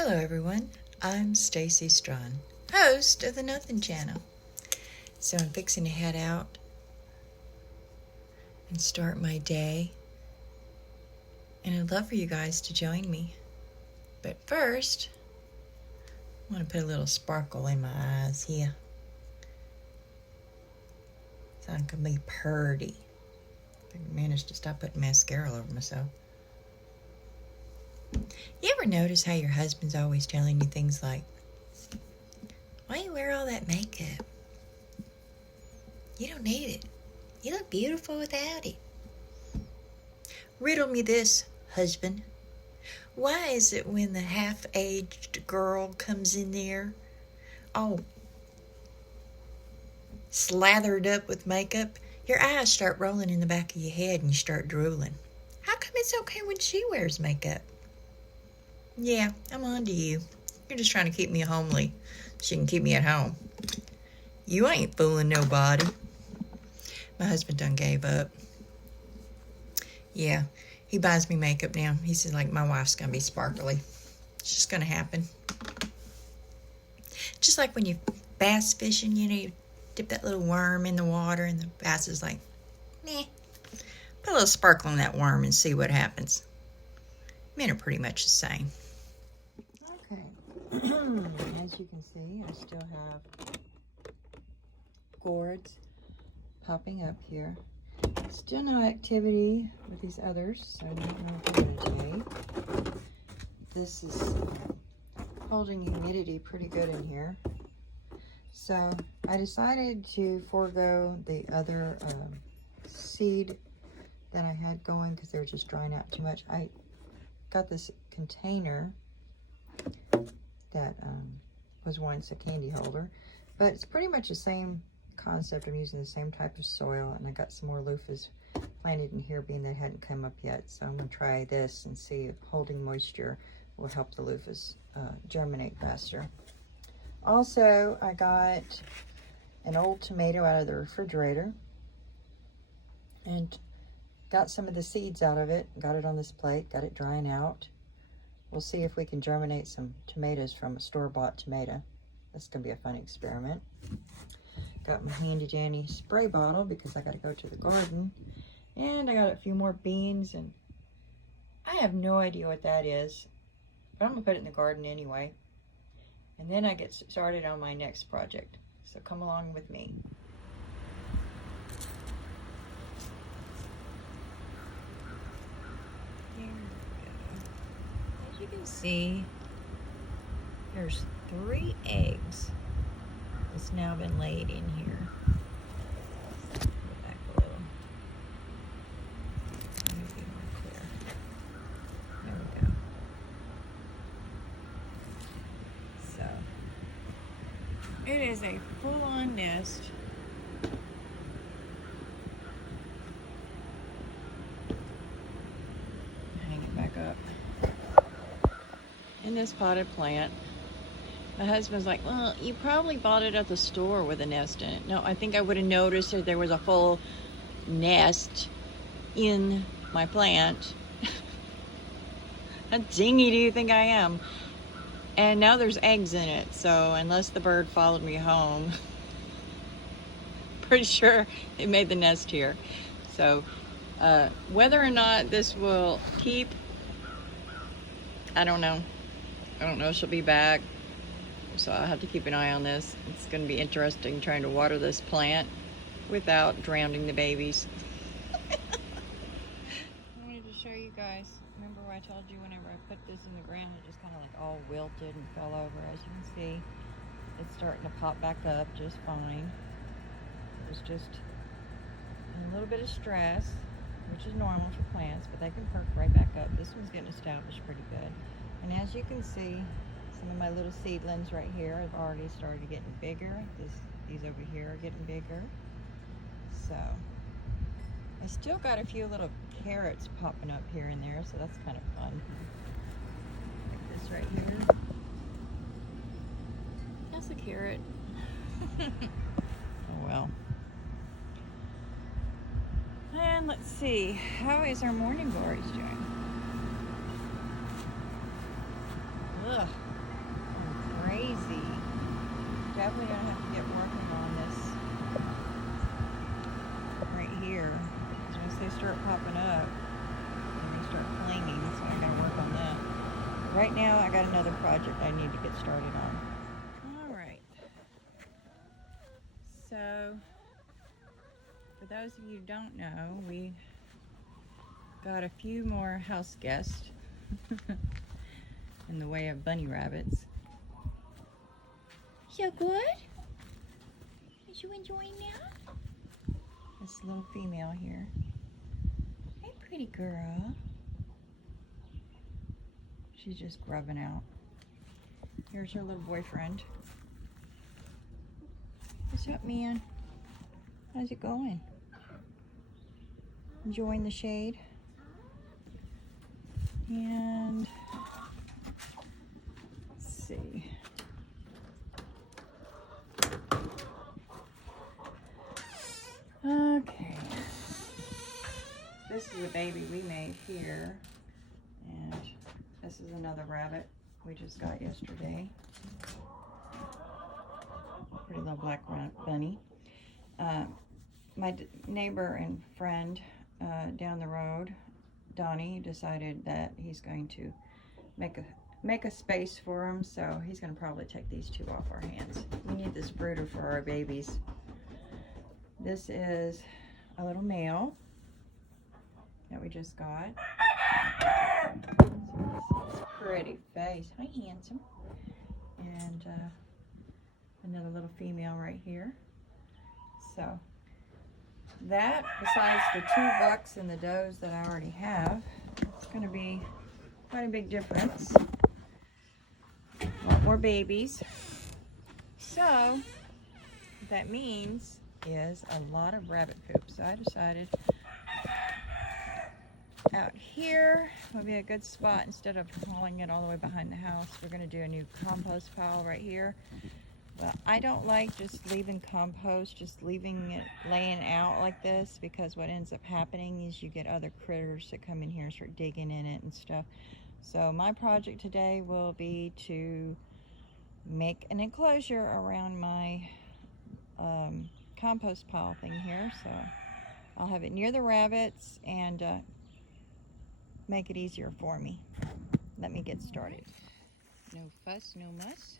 Hello everyone, I'm Stacy Strawn, host of the Nothing Channel. So I'm fixing to head out and start my day, and I'd love for you guys to join me. But first, I want to put a little sparkle in my eyes here, so I can be purty. I managed to stop putting mascara all over myself. You ever notice how your husband's always telling you things like, "Why you wear all that makeup? You don't need it. You look beautiful without it." Riddle me this, husband. Why is it when the half-aged girl comes in there, all slathered up with makeup, your eyes start rolling in the back of your head and you start drooling? How come it's okay when she wears makeup? Yeah, I'm on to you. You're just trying to keep me homely so you can keep me at home. You ain't fooling nobody. My husband done gave up. Yeah, he buys me makeup now. He says, like, my wife's going to be sparkly. It's just going to happen. Just like when you bass fishing, you dip that little worm in the water and the bass is like, meh. Put a little sparkle in that worm and see what happens. Men are pretty much the same. Okay, as you can see, I still have gourds popping up here. Still no activity with these others, so I don't know if I'm going to take. This is holding humidity pretty good in here. So I decided to forego the other seed that I had going because they were just drying out too much. I got this container that was once a candy holder, but it's pretty much the same concept. I'm using the same type of soil, and I got some more loofahs planted in here, being they hadn't come up yet. So I'm going to try this and see if holding moisture will help the loofahs germinate faster. Also, I got an old tomato out of the refrigerator and got some of the seeds out of it, got it on this plate, got it drying out. We'll see if we can germinate some tomatoes from a store-bought tomato. That's going to be a fun experiment. Got my handy-dandy spray bottle because I got to go to the garden. And I got a few more beans, and I have no idea what that is, but I'm going to put it in the garden anyway. And then I get started on my next project. So come along with me. Here we go. As you can see, there's 3 eggs that's now been laid in here. Go back a little. Let me be more clear. There we go. So it is a full-on nest. Hang it back up. In this potted plant. My husband's like, well, you probably bought it at the store with a nest in it. No, I think I would have noticed that there was a full nest in my plant. How dingy do you think I am? And now there's eggs in it, so unless the bird followed me home, pretty sure it made the nest here. So whether or not this will keep, I don't know. I don't know if she'll be back. So I'll have to keep an eye on this. It's going to be interesting trying to water this plant without drowning the babies. I wanted to show you guys. Remember I told you whenever I put this in the ground, it just kind of like all wilted and fell over. As you can see, it's starting to pop back up just fine. It was just a little bit of stress, which is normal for plants, but they can perk right back up. This one's getting established pretty good. And as you can see, some of my little seedlings right here have already started getting bigger. These over here are getting bigger. So I still got a few little carrots popping up here and there, so that's kind of fun. Like this right here. That's a carrot. Oh well. And let's see, how is our morning glories doing? Ugh, definitely gonna have to get working on this right here. Because once they start popping up, and they start clinging, so I gotta work on that. Right now, I got another project I need to get started on. All right. So, for those of you who don't know, we got a few more house guests in the way of bunny rabbits. So good? Is you enjoying that? This little female here. Hey, pretty girl. She's just grubbing out. Here's her little boyfriend. What's up, man? How's it going? Enjoying the shade? And let's see. Okay. This is a baby we made here. And this is another rabbit we just got yesterday. Pretty little black bunny. My neighbor and friend down the road, Donnie, decided that he's going to make a space for him, so he's going to probably take these two off our hands. We need this brooder for our babies. This is a little male that we just got. His pretty face. Hi, handsome. And another little female right here. So that, besides the 2 bucks and the does that I already have, it's going to be quite a big difference. A lot more babies. So what that means is a lot of rabbit poop. So I decided out here will be a good spot. Instead of hauling it all the way behind the house, we're going to do a new compost pile right here. Well, I don't like just leaving compost, just leaving it laying out like this, because what ends up happening is you get other critters that come in here and start digging in it and stuff. So my project today will be to make an enclosure around my compost pile thing here. So I'll have it near the rabbits and make it easier for me. Let me get started. No fuss, no muss.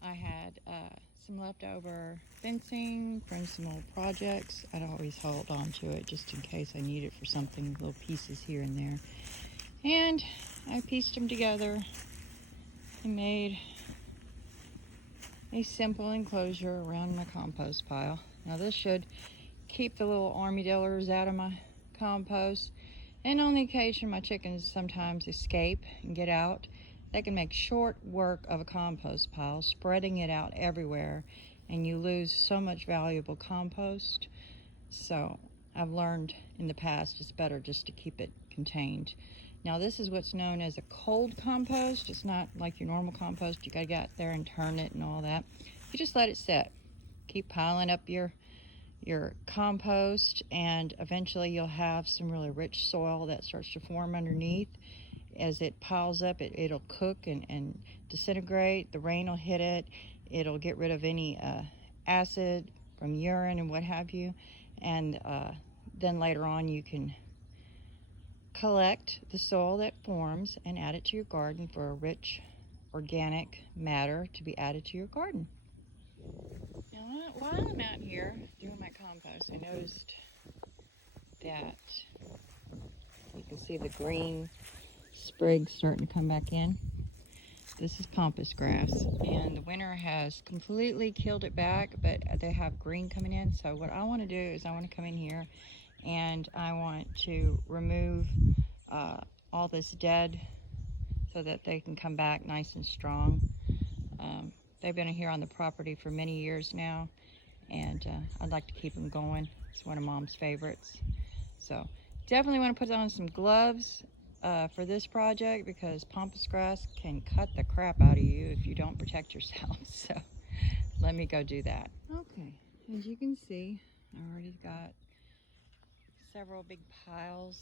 I had some leftover fencing from some old projects. I'd always hold on to it just in case I need it for something, little pieces here and there. And I pieced them together and made a simple enclosure around my compost pile. Now this should keep the little armadillos out of my compost. And on the occasion my chickens sometimes escape and get out. They can make short work of a compost pile, spreading it out everywhere, and you lose so much valuable compost. So I've learned in the past it's better just to keep it contained. Now this is what's known as a cold compost. It's not like your normal compost. You gotta get out there and turn it and all that. You just let it sit. Keep piling up your compost, and eventually you'll have some really rich soil that starts to form underneath. As it piles up, it'll cook and disintegrate. The rain will hit it. It'll get rid of any acid from urine and what have you. And then later on you can collect the soil that forms and add it to your garden for a rich organic matter to be added to your garden. Now, while I'm out here doing my compost, I noticed that you can see the green sprigs starting to come back in. This is pompous grass, and the winter has completely killed it back, but they have green coming in. So what I want to do is I want to come in here and I want to remove all this dead so that they can come back nice and strong. They've been here on the property for many years now, and I'd like to keep them going. It's one of Mom's favorites. So definitely want to put on some gloves for this project, because pampas grass can cut the crap out of you if you don't protect yourself. So let me go do that. Okay, as you can see, I already got several big piles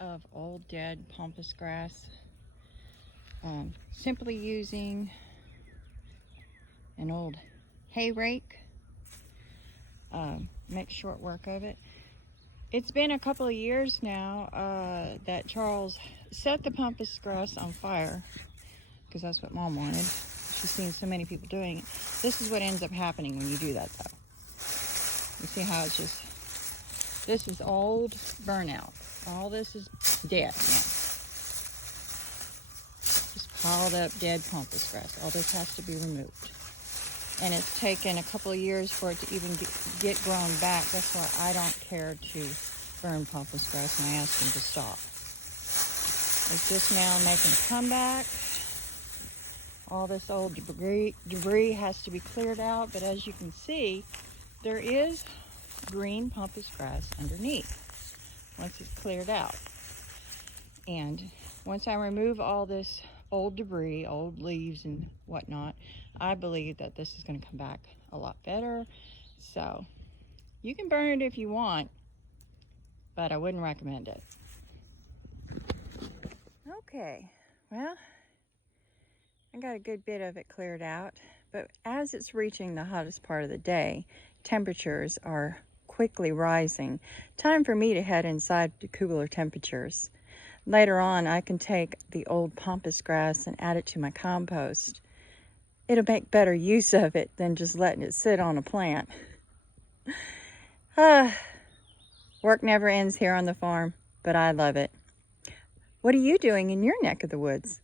of old dead pampas grass. Simply using an old hay rake. Make short work of it. It's been a couple of years now that Charles set the pampas grass on fire, because that's what Mom wanted. She's seen so many people doing it. This is what ends up happening when you do that, though. You see how it's just, this is old burnout. All this is dead now. Just piled up dead pampas grass. All this has to be removed. And it's taken a couple of years for it to even get grown back. That's why I don't care to burn pampas grass, and I ask them to stop. It's just now making a comeback. All this old debris has to be cleared out, but as you can see, there is green pampas grass underneath once it's cleared out. And once I remove all this old debris, old leaves and whatnot, I believe that this is going to come back a lot better. So you can burn it if you want, but I wouldn't recommend it. Okay, well, I got a good bit of it cleared out, but as it's reaching the hottest part of the day, temperatures are quickly rising. Time for me to head inside to cooler temperatures. Later on, I can take the old pampas grass and add it to my compost. It'll make better use of it than just letting it sit on a plant. Work never ends here on the farm, but I love it. What are you doing in your neck of the woods?